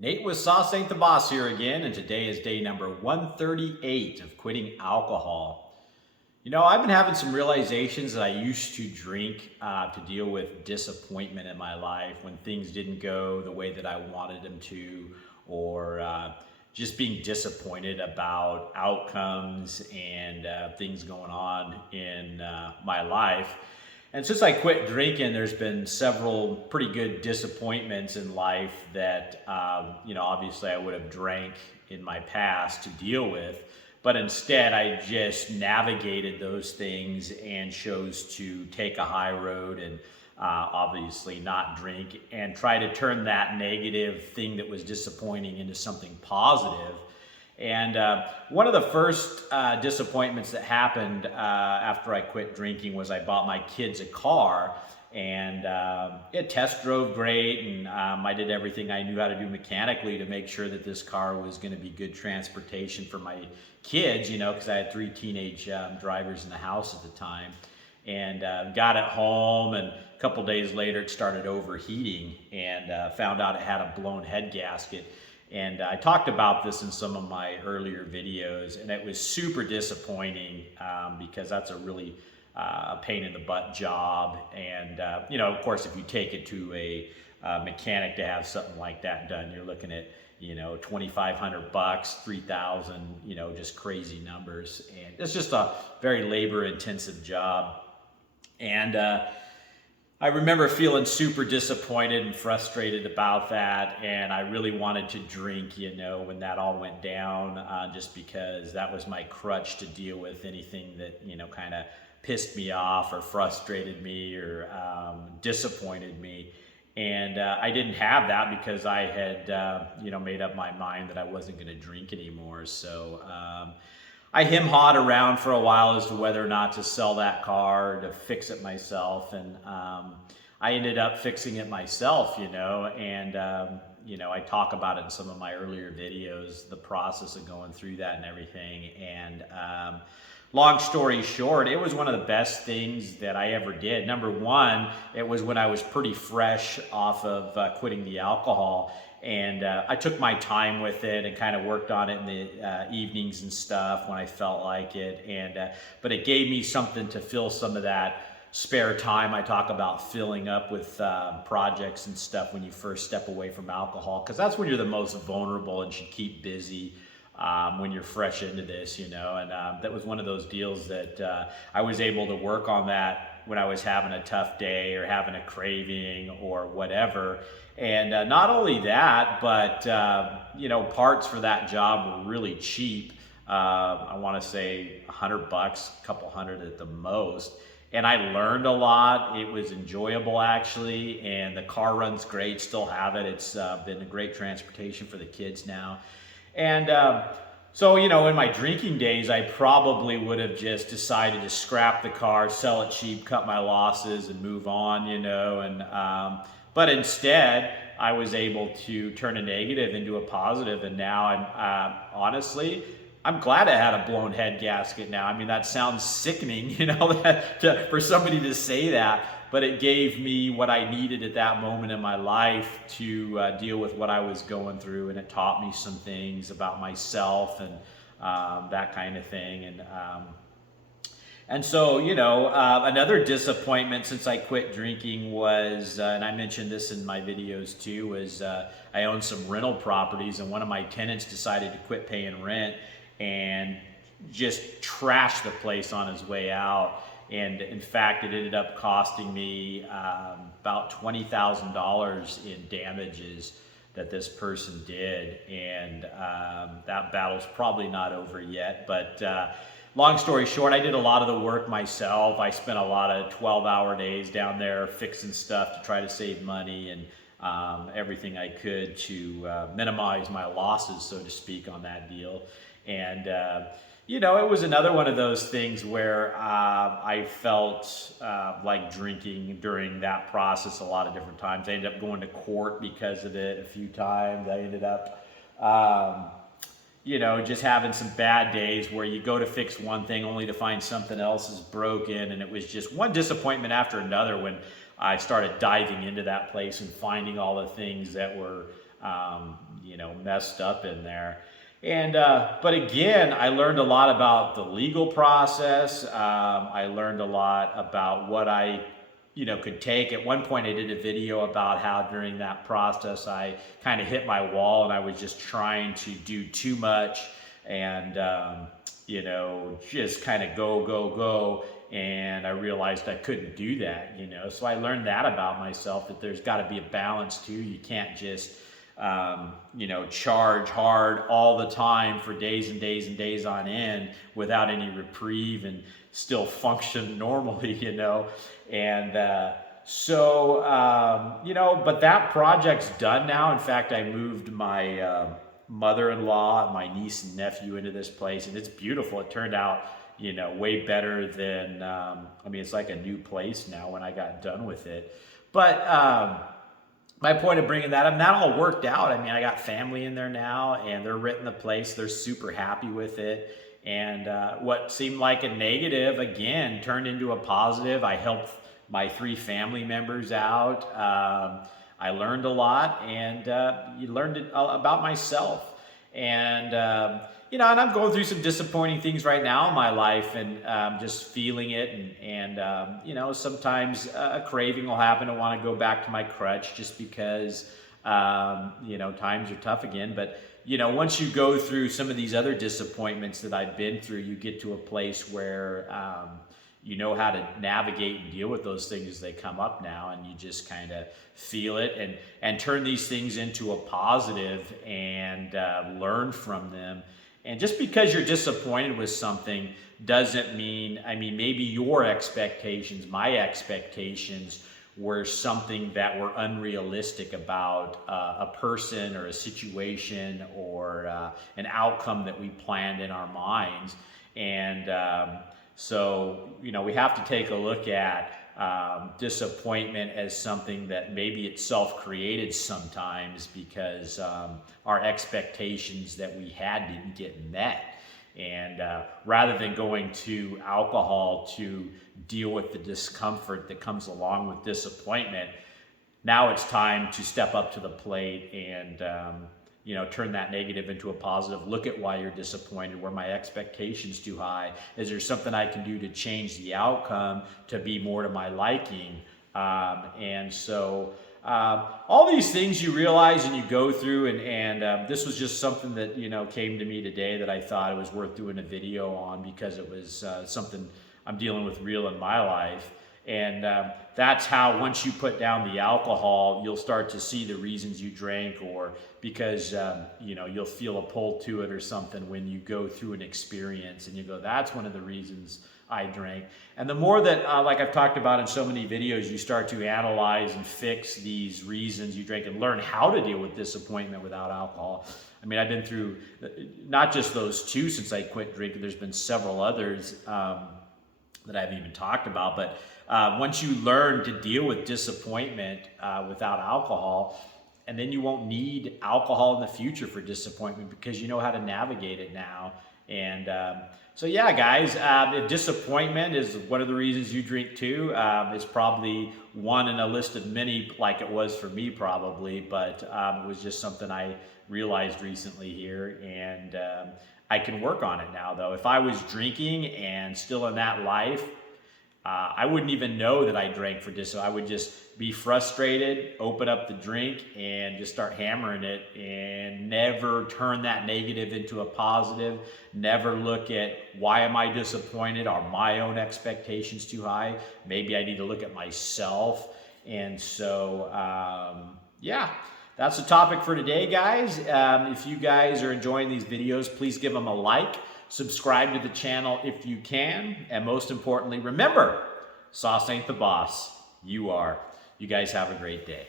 Nate with Sauce Ain't the Boss here again, and today is day number 138 of quitting alcohol. I've been having some realizations that I used to drink to deal with disappointment in my life when things didn't go the way that I wanted them to, or just being disappointed about outcomes and things going on in my life. And since I quit drinking, there's been several pretty good disappointments in life that, obviously I would have drank in my past to deal with. But instead, I just navigated those things and chose to take a high road and obviously not drink and try to turn that negative thing that was disappointing into something positive. And one of the first disappointments that happened after I quit drinking was I bought my kids a car, and it test drove great, and I did everything I knew how to do mechanically to make sure that this car was going to be good transportation for my kids, because I had three teenage drivers in the house at the time. And got it home, and a couple days later it started overheating, and found out it had a blown head gasket. And I talked about this in some of my earlier videos, and it was super disappointing because that's a really pain in the butt job. And, of course, if you take it to a mechanic to have something like that done, you're looking at, $2,500, 3,000, just crazy numbers. And it's just a very labor intensive job. And I remember feeling super disappointed and frustrated about that, and I really wanted to drink, when that all went down, just because that was my crutch to deal with anything that, kind of pissed me off or frustrated me or disappointed me. And I didn't have that because I had, made up my mind that I wasn't going to drink anymore. So I hem-hawed around for a while as to whether or not to sell that car or to fix it myself. And I ended up fixing it myself, and, I talk about it in some of my earlier videos, the process of going through that and everything. And long story short, it was one of the best things that I ever did. Number one, it was when I was pretty fresh off of quitting the alcohol. And I took my time with it and kind of worked on it in the evenings and stuff when I felt like it. And but it gave me something to fill some of that spare time. I talk about filling up with projects and stuff when you first step away from alcohol, because that's when you're the most vulnerable and should keep busy when you're fresh into this, And that was one of those deals that I was able to work on that when I was having a tough day or having a craving or whatever. And not only that, but, parts for that job were really cheap. I want to say $100, a couple hundred at the most. And I learned a lot. It was enjoyable, actually. And the car runs great, still have it. It's been a great transportation for the kids now. And so, in my drinking days, I probably would have just decided to scrap the car, sell it cheap, cut my losses, and move on, but instead, I was able to turn a negative into a positive, and now I'm honestly, I'm glad I had a blown head gasket now. I mean, that sounds sickening, for somebody to say that, but it gave me what I needed at that moment in my life to deal with what I was going through, and it taught me some things about myself and that kind of thing. And so, another disappointment since I quit drinking was, and I mentioned this in my videos too, was I own some rental properties, and one of my tenants decided to quit paying rent and just trashed the place on his way out. And in fact, it ended up costing me about $20,000 in damages that this person did. And that battle's probably not over yet, but long story short, I did a lot of the work myself. I spent a lot of 12-hour days down there fixing stuff to try to save money and everything I could to minimize my losses, so to speak, on that deal. And, it was another one of those things where I felt like drinking during that process a lot of different times. I ended up going to court because of it a few times. I ended up just having some bad days where you go to fix one thing only to find something else is broken. And it was just one disappointment after another when I started diving into that place and finding all the things that were, messed up in there. And but again, I learned a lot about the legal process. I learned a lot about what I could take. At one point I did a video about how during that process I kind of hit my wall and I was just trying to do too much and just kind of go, and I realized I couldn't do that, so I learned that about myself, that there's got to be a balance too. You can't just charge hard all the time for days and days and days on end without any reprieve and still function normally, and but that project's done now. In fact, I moved my mother-in-law, my niece and nephew into this place, and it's beautiful. It turned out, way better than, it's like a new place now when I got done with it. But my point of bringing that up, that all worked out. I got family in there now, and they're renting the place. They're super happy with it. And what seemed like a negative, again, turned into a positive. I helped my 3 family members out. I learned a lot, and you learned about myself. And, and I'm going through some disappointing things right now in my life, and just feeling it. And sometimes a craving will happen. I want to go back to my crutch just because, times are tough again. But, once you go through some of these other disappointments that I've been through, you get to a place where you know how to navigate and deal with those things as they come up now, and you just kind of feel it and turn these things into a positive and learn from them. And just because you're disappointed with something doesn't mean, maybe your expectations, my expectations were something that were unrealistic about a person or a situation or an outcome that we planned in our minds. And so, we have to take a look at disappointment as something that maybe it's self-created sometimes because our expectations that we had didn't get met. And rather than going to alcohol to deal with the discomfort that comes along with disappointment, now it's time to step up to the plate and turn that negative into a positive. Look at why you're disappointed. Were my expectations too high? Is there something I can do to change the outcome to be more to my liking? All these things you realize and you go through, and this was just something that came to me today that I thought it was worth doing a video on because it was something I'm dealing with real in my life. And that's how, once you put down the alcohol, you'll start to see the reasons you drank, or because you'll feel a pull to it or something when you go through an experience and you go, that's one of the reasons I drank. And the more that, like I've talked about in so many videos, you start to analyze and fix these reasons you drank and learn how to deal with disappointment without alcohol. I've been through not just those 2 since I quit drinking. There's been several others that I haven't even talked about. But once you learn to deal with disappointment without alcohol, and then you won't need alcohol in the future for disappointment because you know how to navigate it now. And so yeah, guys, if disappointment is one of the reasons you drink too, it's probably one in a list of many, like it was for me probably, but it was just something I realized recently here, and I can work on it now though. If I was drinking and still in that life, I wouldn't even know that I drank for disappointment. I would just be frustrated, open up the drink, and just start hammering it, and never turn that negative into a positive. Never look at, why am I disappointed? Are my own expectations too high? Maybe I need to look at myself. And so, yeah, that's the topic for today, guys. If you guys are enjoying these videos, please give them a like. Subscribe to the channel if you can. And most importantly, remember, sauce ain't the boss. You are. You guys have a great day.